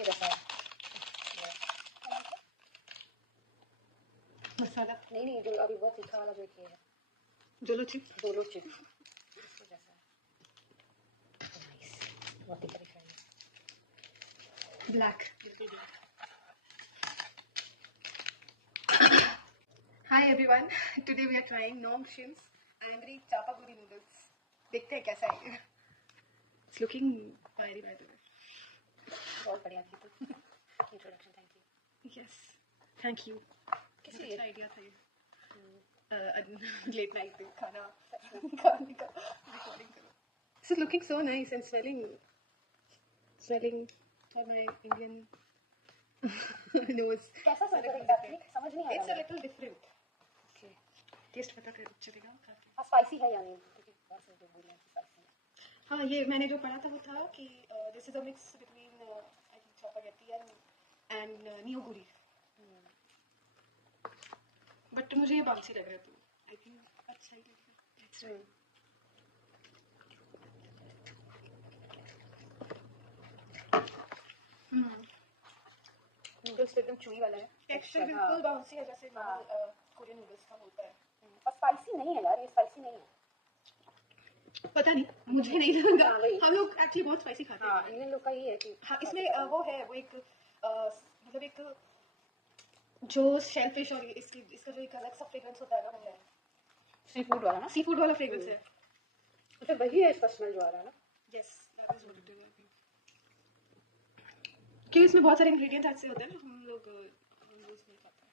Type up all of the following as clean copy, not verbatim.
ये जैसा है मसाला नहीं जो अभी बहुत तीखा वाला जो एक ये है जोलो चिप्स जोलो चिप्स ये जैसा है नाइस बहुत तीखा दिख रहा है black. Hi everyone. Today we are trying Nom Shim's Angry Chapaguri noodles. देखते हैं कैसा है ये. It's looking fiery by the way. बहुत बढ़िया थी introduction thank you Yes. Thank you. किसी अच्छा आइडिया था ये. Late night पे खाना खाने का recording करो. This is looking so nice and smelling for my Indian nose. कैसा समझ एग्जैक्टली समझ नहीं आ It's a रहा little different. ओके टेस्ट पता कर चलेगा काफी. हाँ स्पाइसी है या नहीं क्योंकि बहुत से लोग बोल रहे हैं स्पाइसी है हाँ ये मैंने जो पढ़ा था वो था कि this is a mix between I think Chapagetti and Neoguri. But मुझे ये बांसी लग रहा है तो आई थिंक अच्छा ही लगेगा. Let's try. नूडल्स एकदम चुई वाला है टेक्सचर बिल्कुल बाउंसी है जैसे कोरियन नूडल्स का होता है. और स्पाइसी नहीं है यार ये स्पाइसी नहीं है पता नहीं मुझे नहीं लगा. हाँ, वही. हम लोग एक्चुअली बहुत स्पाइसी खाते हाँ हैं. इंडियन लोग का ये है कि हाँ इसमें वो है वो एक मतलब एक जो शेलफिश और इसका जो एक अलग सा फ्रेग्रेंस होता है ना वो है सी फूड वाला ना सी फूड वाला फ्रेग्रेंस है. अच्छा वही है इसका स्मेल जो आ रहा है ना yes that is what it is. क्योंकि इसमें बहुत सारे इंग्रेडिएंट्स ऐसे होते हैं ना हम लोग यूज नहीं करते.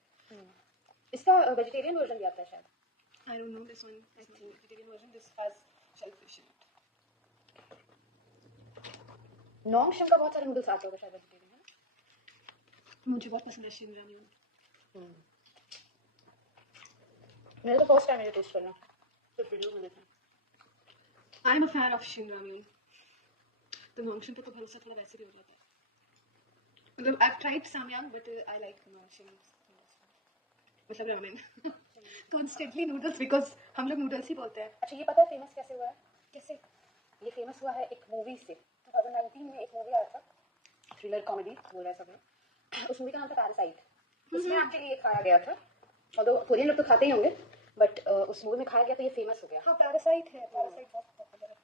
इसका वेजिटेरियन वर्जन भी आता है शायद I don't know this one is not vegetarian version. This has shellfish in it. Nongshim का बहुत सारे नूडल्स आते होंगे शायद वेजिटेरियन है मुझे बहुत पसंद है शिमला न्यू. ना मेरे तो फर्स्ट टाइम ये टेस्ट करना सिर्फ वीडियो में देखा. I am a fan of Shimla new. तो नॉमशिम पे तो भरोसा थोड़ा वैसे भी हो जाता है. मतलब I have tried samyang but I like Nongshim मतलब रामेन. कॉन्स्टेंटली नूडल्स बिकॉज हम लोग नूडल्स ही बोलते हैं. अच्छा ये पता है फेमस कैसे हुआ है कैसे ये फेमस हुआ है एक मूवी से 2019 में एक मूवी आया था थ्रिलर कॉमेडी बोल रहे हैं सब लोग. उस मूवी का नाम था पैरासाइट. उसमें एक्चुअली ये खाया गया था और कोरियन लोग तो खाते ही होंगे बट उस मूवी में खाया गया तो ये फेमस हो गया. हाँ पैरासाइट है. पैरासाइट बहुत पॉपुलर है.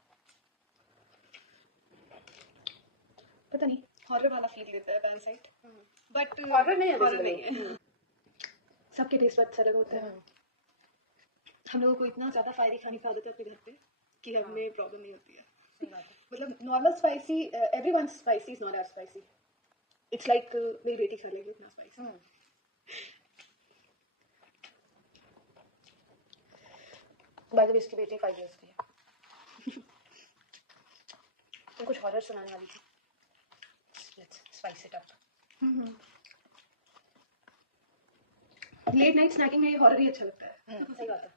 पता नहीं हॉरर वाला फील देता है पैरासाइट बट हॉरर नहीं है हॉरर basically. नहीं है. सबके टेस्ट बड्स अलग होते हैं. हम लोगों को इतना ज्यादा फायरी खाने की आदत है अपने घर पे कि हमें प्रॉब्लम नहीं होती है. सही बात है. मतलब normal spicy everyone spicy is not as spicy. It's like मेरी बेटी खा लेगी इतना स्पाइसी. बाय द वे इसकी बेटी 5 इयर्स की है. तुम कुछ हॉरर सुनाने वाली थी. Let's spice it up. Late night snacking में हॉरर ही अच्छा लगता है. सही बात है.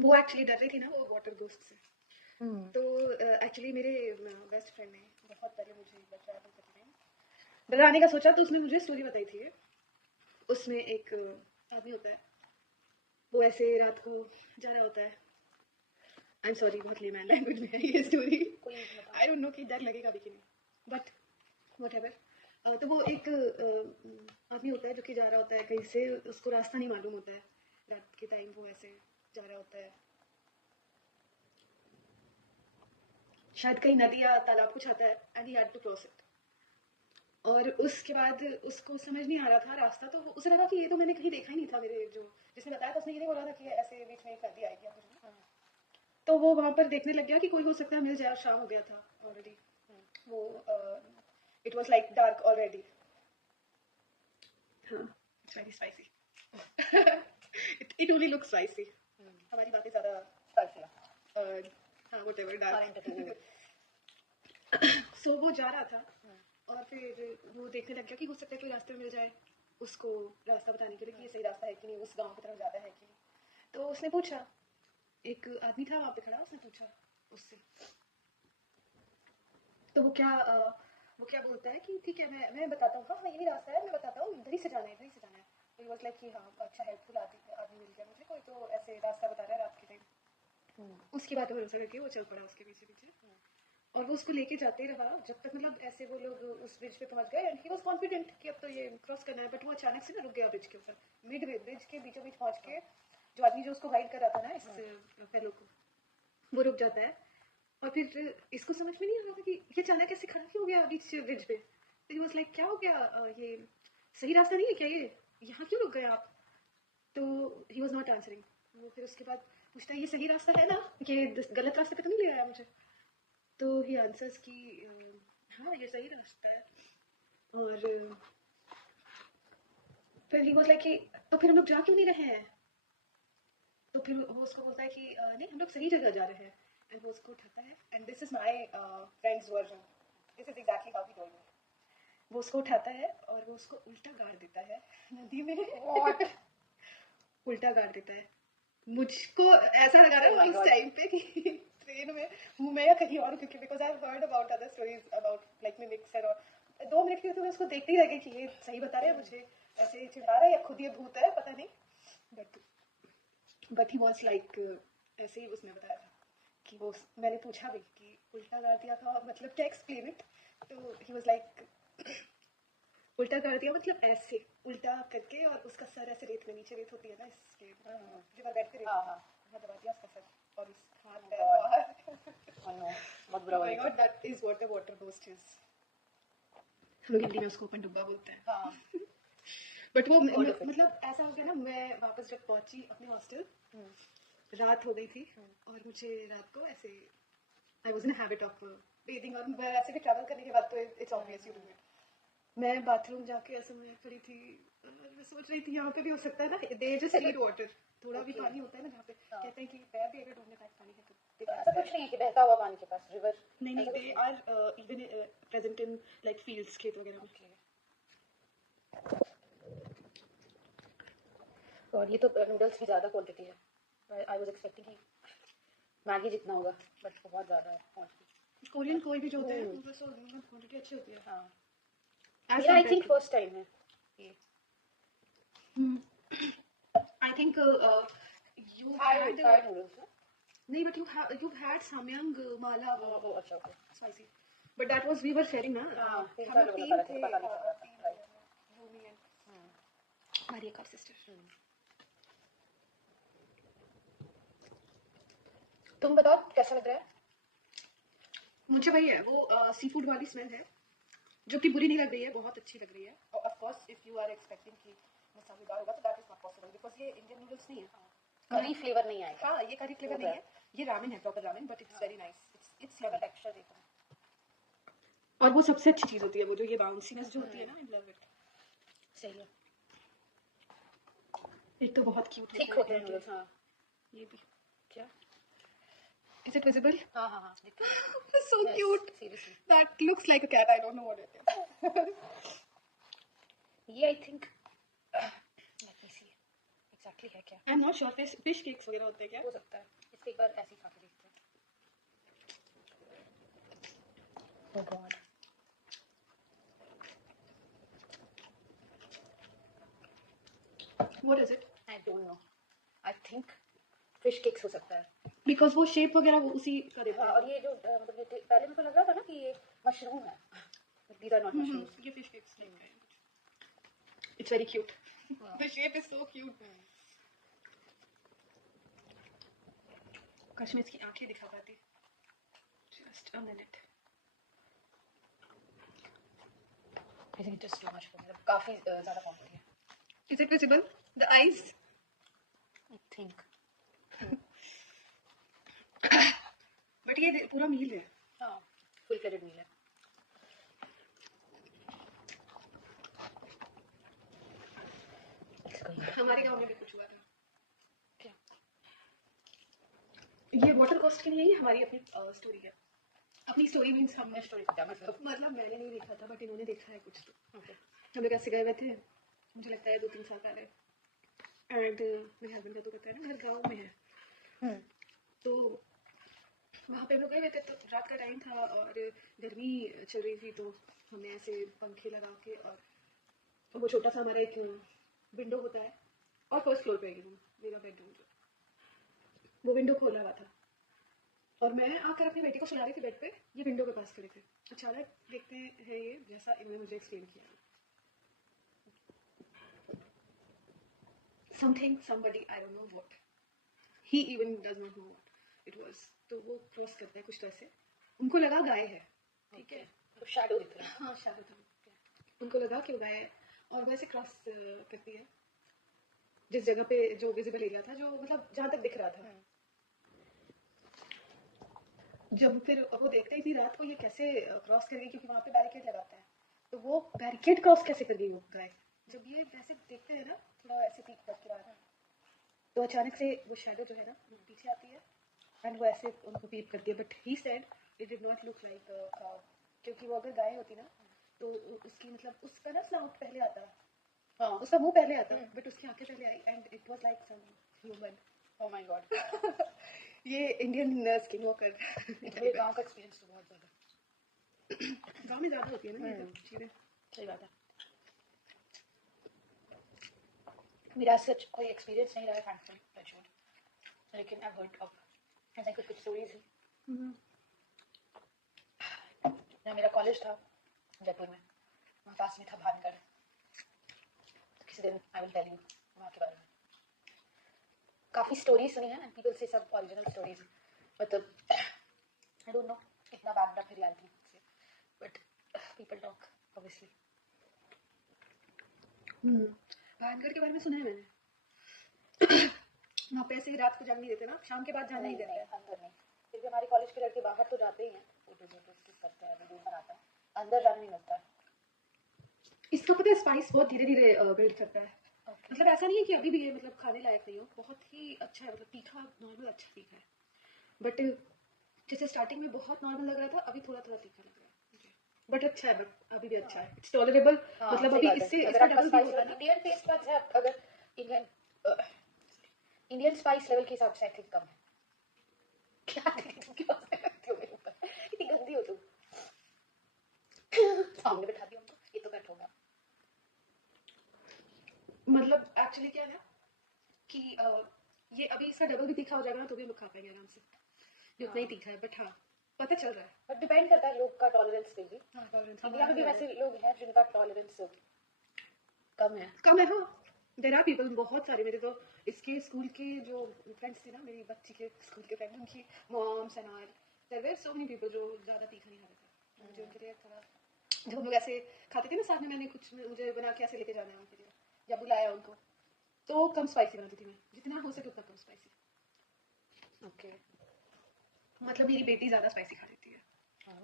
वो एक्चुअली डर रही थी ना वो वाटर दोस्त से. तो एक्चुअली मेरे बेस्ट फ्रेंड ने बहुत पहले मुझे एक बार ट्रैवल करते टाइम डराने का सोचा तो उसने मुझे स्टोरी बताई थी. उसमें एक आदमी होता है वो ऐसे रात को जा रहा होता है. आई एम सॉरी बहुत लेमैन लैंग्वेज में है ये स्टोरी. आई डोंट नो कि डर लगेगा भी कि नहीं बट व्हाटएवर. तो वो एक आदमी होता है जो कि जा रहा होता है कहीं से. उसको रास्ता नहीं मालूम होता है. रात के टाइम वो ऐसे जा रहा होता है शायद कहीं नदी या तालाब कुछ आता है and he had to cross it. और उसके बाद उसको समझ नहीं आ रहा था रास्ता. तो उसे लगा कि ये तो मैंने कहीं देखा ही नहीं था. मेरे जो जिसने बताया था उसने ये नहीं बोला था कि ऐसे बीच में एक नदी आएगी या कुछ. तो वो वहाँ पर देखने लग गया कि कोई हो सकता है मिल जाए. शाम हो गया था ऑलरेडी. वो it was like dark already. हाँ it's very spicy. It only looks spicy. हमारी बातें ज़्यादा स्पाइसी है. हाँ व्हाटएवर डार्क. सो वो जा रहा था और फिर वो देखने लग गया कि हो सकता है कोई रास्ते में मिल जाए उसको रास्ता बताने के लिए कि ये सही रास्ता है कि नहीं उस गांव की तरफ जाता है कि नहीं. तो उसने पूछा. एक आदमी था वहाँ पे खड़ा. उसने पूछा उससे तो वो क्या बोलता है कि ठीक है मैं बताता हूँ. हाँ यही रास्ता है मैं बताता हूँ. इधर ही से जाना है इधर ही से जाना है. तो वाज लाइक कि हाँ अच्छा हेल्पफुल आदमी मिल गया मुझे. कोई तो ऐसे रास्ता बता रहा है रात के टाइम. उसकी बात भरोसा करके वो चल पड़ा उसके पीछे पीछे. और वो उसको लेके जाते रहा जब तक मतलब ऐसे वो लोग उस ब्रिज पे पहुंच गए एंड ही वाज कॉन्फिडेंट कि अब तो ये क्रॉस करना है, बट वो अचानक से ना रुक गया ब्रिज के ऊपर, मिड ब्रिज के बीचों बीच पहुंच के जो आदमी जो उसको गाइड कर रहा था ना इस फेलो को, वो रुक जाता है और फिर इसको समझ में नहीं आ रहा था कि ये अचानक कैसे खड़ा क्यों हो गया बीच ब्रिज पे। तो ही वाज लाइक क्या हो गया, ये सही रास्ता नहीं है क्या, ये यहाँ क्यों रुक गए आप? तो ही वाज नॉट आंसरिंग। वो फिर उसके बाद पूछता है ये सही रास्ता है ना, ये गलत रास्ते पे तो नहीं ले आया मुझे? तो ही आंसर्स कि हाँ ये सही रास्ता है। और फिर ही वाज लाइक कि तो फिर हम लोग जा क्यों नहीं रहे हैं? तो फिर वो उसको बोलता है कि नहीं हम लोग सही जगह जा रहे हैं। एंड वो उसको उठाता है and this is my friends version, this is exactly how he told me. वो उसको उठाता है और वो उसको उल्टा गाड़ देता है नदी में। What? उल्टा गाड़ देता है। मुझको ऐसा लगा रहा Oh my है उस God. टाइम पे कि ट्रेन में हूँ मैं या कहीं और, क्योंकि because I heard about other stories about like mimics and और 2 मिनट के लिए तो मैं उसको देखते ही रह गई कि ये सही बता रहे हैं मुझे, ऐसे चिढ़ा रहा है या खुद ये भूत है पता नहीं। बट ही वॉज लाइक ऐसे ही उसने बताया था कि वो, मैंने पूछा भी कि उल्टा गाड़ दिया था मतलब क्या, एक्सप्लेन इट। तो ही वॉज लाइक उल्टा कर दिया मतलब ऐसे उल्टा करके और उसका सर ऐसे रेत में, नीचे रेत होती है ना इसके रिवर बेड पे रेत, हाँ, हाँ। वहाँ दबा दिया उसका सर और उस हाथ Oh पैर God. बाहर। Oh no, बहुत बुरा Oh my हुआ। God, that is what a water ghost is. हम लोग हिंदी में उसको ओपन डुब्बा बोलते हैं। हाँ। बट वो Word of it. मतलब ऐसा हो गया ना, मैं वापस जब पहुंची अपने हॉस्टल, रात हो गई थी और मुझे रात को ऐसे I was in habit of bathing, और वैसे भी ट्रैवल करने के बाद तो it's obvious you do it. मैं बाथरूम जाके ऐसे मैं खड़ी थी और मैं सोच रही थी यहाँ पे भी हो सकता है ना, दे जस्ट नीड वाटर, थोड़ा भी Okay. पानी होता है ना जहाँ पे, हाँ। कहते हैं कि पैर भी अगर डूबने लायक पानी है तो they तो can ऐसा swim. कुछ नहीं है कि बहता हुआ पानी के पास रिवर? नहीं नहीं, they are even present in like fields, खेत वगैरह में। और ये तो नूडल्स की ज़्यादा क्वांटिटी है। आई वाज एक्सपेक्टिंग कि मैगी जितना होगा, बट बहुत ज़्यादा है क्वांटिटी। कोरियन कोई भी जो होता है वो बस क्वांटिटी अच्छी होती है। हाँ, As मेरा आई compared think to- first time है ये। I think you had fried noodles ना? नहीं, but you've had samyang mala ओह अच्छा, okay. spicy, but that was we were sharing ना। हाँ, तीन हम चार लोग लोगों तीन का थे, पता नहीं चला। राइट। you, me and हमारी एक और सिस्टर। तुम बताओ कैसा लग रहा है? मुझे वही है, वो सी फूड वाली स्मेल है जो कि बुरी नहीं लग रही है, बहुत अच्छी लग रही है। और of course if you are expecting कि मसालेदार होगा तो that is not possible, because ये इंडियन नूडल्स नहीं है। करी फ्लेवर नहीं आएगा। हाँ, ये करी फ्लेवर नहीं है, ये रामेन है, proper ramen, but it's very nice, it's इसका टेक्सचर देखो। और वो सबसे अच्छी चीज होती है, वो जो ये बाउंसीनेस जो होती है ना, आई लव इट। सही है। एक तो बहुत क्यूट ठीक होते हैं नूडल्स। हाँ। ये भी। क्या? Is it visible? हाँ हाँ हाँ, देखते हैं। So Yes, cute. seriously. That looks like a cat. I don't know what it is. ये I think let me see exactly है क्या। I'm not sure. Fish cakes वगैरह होते हैं क्या? हो सकता है, इसको एक बार ऐसे ही खा के देखते हैं। Oh God, What is it? I don't know. I think fish cakes हो सकता है। Because वो shape वगैरह वो उसी का देते हाँ, हैं। और ये जो मतलब ये पहले मेरे को लग रहा था ना कि ये मशरूम है। These are not mushrooms. ये fish cakes like that. It's very cute. The shape is so cute. काश मैं इसकी आंखें दिखा पाती। Just a minute. I think just too much for me, काफी ज्यादा क्वांटिटी है। Is it visible? The eyes? I think But ये पूरा मील है। हाँ, फुल फ्लेजेड मील है। हमारे गांव में भी कुछ हुआ था। क्या? ये वाटर कोस्ट की नहीं है, हमारी अपनी स्टोरी है। अपनी स्टोरी मीन्स हम स्टोरी क्या मतलब? मतलब मैंने नहीं देखा था, बट इन्होंने देखा है कुछ तो। ओके। हम लोग ऐसे गए हुए थे, मुझे लगता है 2-3 साल पहले। एंड मेरे हस्बैंड का तो पता है ना, घर गाँव में है, तो वहाँ पे हम लोग गए हुए थे। तो रात का टाइम था और गर्मी चल रही थी, तो हमने ऐसे पंखे लगा के, और वो छोटा सा हमारा एक विंडो होता है, और फर्स्ट फ्लोर पे है वो मेरा बेडरूम, जो वो विंडो खोला हुआ था। और मैं आकर अपनी बेटी को सुला रही थी बेड पे, ये विंडो के पास खड़े थे। अचानक देखते हैं ये जैसा इन्होंने मुझे एक्सप्लेन किया, something somebody I don't know what, he even does not know what it was. तो वो क्रॉस करता है कुछ तो ऐसे, उनको लगा गाय है, ठीक है, तो शैडो दिख रहा है। हाँ शैडो था, उनको लगा कि वो गाय है, और वैसे क्रॉस करती है जिस जगह पे जो विजिबल एरिया था, जो मतलब जहाँ तक दिख रहा था। जब फिर वो देखते ही थी रात को ये कैसे क्रॉस कर गई, क्योंकि वहाँ पे बैरिकेड लगाते हैं, तो वो बैरिकेड क्रॉस कैसे कर गई वो गाय। जब ये वैसे देखते हैं ना, थोड़ा ऐसे पीक करके बाद, तो अचानक से वो शैडो जो है ना पीछे आती है, एंड वो ऐसे उनको पीप करती है। But he said it did not look like cow, क्योंकि वो अगर गाय होती ना तो उसकी मतलब उसका ना स्नाउट पहले आता है, हाँ उसका मुंह पहले आता है, बट उसकी आंखें पहले आई, and it was like some human. Oh my God. ये इंडियन स्किन वॉकर। मेरे गांव का एक्सपीरियंस तो बहुत ज्यादा, गाँव में ज्यादा होती है ना ये सब चीजें। सही बात है। मेरा सच कोई एक्सपीरियंस नहीं रहा है थैंकफुल टचवुड, लेकिन आई हर्ड ऑफ ऐसे कुछ स्टोरीज है। जहाँ मेरा कॉलेज था जयपुर में, वहाँ पास में था भानगढ़, तो किसी दिन आई विल टेल यू वहाँ के बारे में। काफ़ी स्टोरीज सुनी है एंड पीपल से सब ओरिजिनल स्टोरीज, मतलब आई डोंट नो कितना बैक्ड अप है रियलिटी से, but people talk obviously. Bhangarh के बारे में सुना है मैंने। वहाँ पे ऐसे ही रात को जाने नहीं देते ना, शाम के बाद जाने नहीं देते। अंदर नहीं, फिर भी हमारे कॉलेज के लड़के बाहर तो जाते ही हैं, फोटोज वोटोज करते हैं, वीडियो बनाते हैं, अंदर जाने नहीं मिलता है। इसका पता है स्पाइस बहुत धीरे धीरे बिल्ड करता है। मतलब ऐसा नहीं है कि अभी भी ये मतलब खाने लायक नहीं हो, बहुत ही अच्छा है, मतलब तीखा नॉर्मल अच्छा तीखा है, बट जैसे स्टार्टिंग में बहुत नॉर्मल लग रहा था, अभी थोड़ा थोड़ा तीखा लग रहा है, बट अच्छा है, बट अभी भी अच्छा है, इट्स टॉलरेबल। मतलब अभी इससे इसका डबल भी होता है ना। इंडियन टेस्ट बड्स है, अगर इंडियन स्पाइस लेवल के हिसाब से आई थिंक कम है। क्या क्यों मेरे ऊपर इतनी गंदी हो तुम। सामने बैठा दिया हमको, ये तो कट होगा। मतलब एक्चुअली क्या है कि ये अभी इसका डबल भी तीखा हो जाएगा ना तो भी लोग खा पाएंगे आराम से, ये उतना ही तीखा है, बट हाँ पता चल रहा है। बट डिपेंड करता है लोग का टॉलरेंस पे भी। हाँ टॉलरेंस इंडिया में भी वैसे लोग हैं जिनका टॉलरेंस कम है। कम है, हाँ देयर आर पीपल, बहुत सारे मेरे तो इसके स्कूल के जो फ्रेंड्स थे ना, मेरी बच्ची के स्कूल के फ्रेंड, उनकी moms and all, there were so many people जो ज़्यादा तीखा नहीं खाते थे। मुझे उनके लिए थोड़ा, जब हम लोग ऐसे खाते थे ना साथ में, मैंने कुछ मुझे बना के ऐसे लेके जाना है उनके लिए, जब बुलाया उनको तो कम स्पाइसी बनाती थी मैं, जितना हो सके उतना कम स्पाइसी। ओके, मतलब मेरी बेटी ज़्यादा स्पाइसी खा लेती है,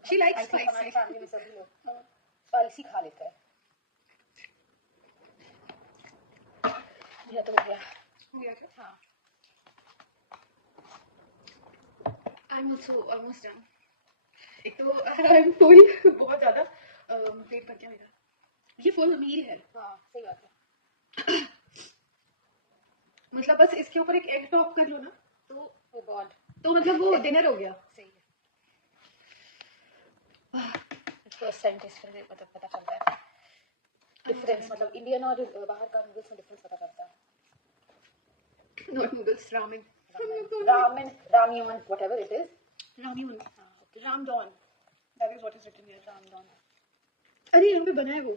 शी लाइक्स स्पाइसी। हमारी फैमिली में सभी लोग स्पाइसी खा लेते हैं। मेरा तो हो गया। हो गया क्या? हाँ, I am also almost done. एक तो आई एम फुल, बहुत ज़्यादा पेट भर गया मेरा, ये फुल मील है। हाँ सही बात है। मतलब बस इसके ऊपर एक एग टॉप कर लो ना तो ओ गॉड, तो मतलब वो डिनर हो गया। सही है। फर्स्ट टाइम टेस्ट करके मतलब पता चलता है डिफरेंस, मतलब इंडियन और बाहर का नूडल्स में डिफरेंस पता चलता है। Not noodles, ramen. Ramen, ramyun, whatever it is. Ramyun, ramdon, that is what is written here, ramdon. अरे यहाँ पे बना है वो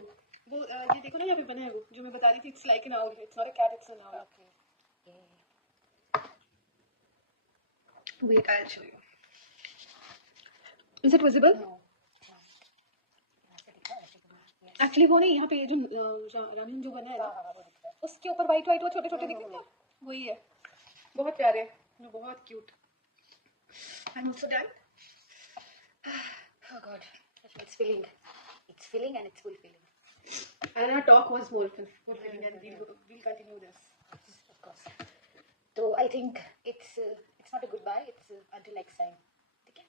ये देखो ना, यहाँ पे बना है वो जो मैं बता रही थी, it's like an owl, it's not a cat, it's an owl. Okay, wait I will show you, is it visible? No actually वो नहीं, यहाँ पे जो रामेन जो बना है ना, हाँ वो दिख रहा है। उसके ऊपर व्हाइट व्हाइट वो छोटे छोटे दिख रहे हैं, वही है, बहुत प्यारे हैं, बहुत cute. I am also done. Oh god, it's filling. It's filling and it's fulfilling. And our talk was more fulfilling, and we'll continue this. Of course. So I think it's not a goodbye. It's until next time. Okay.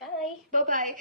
Bye. Bye bye.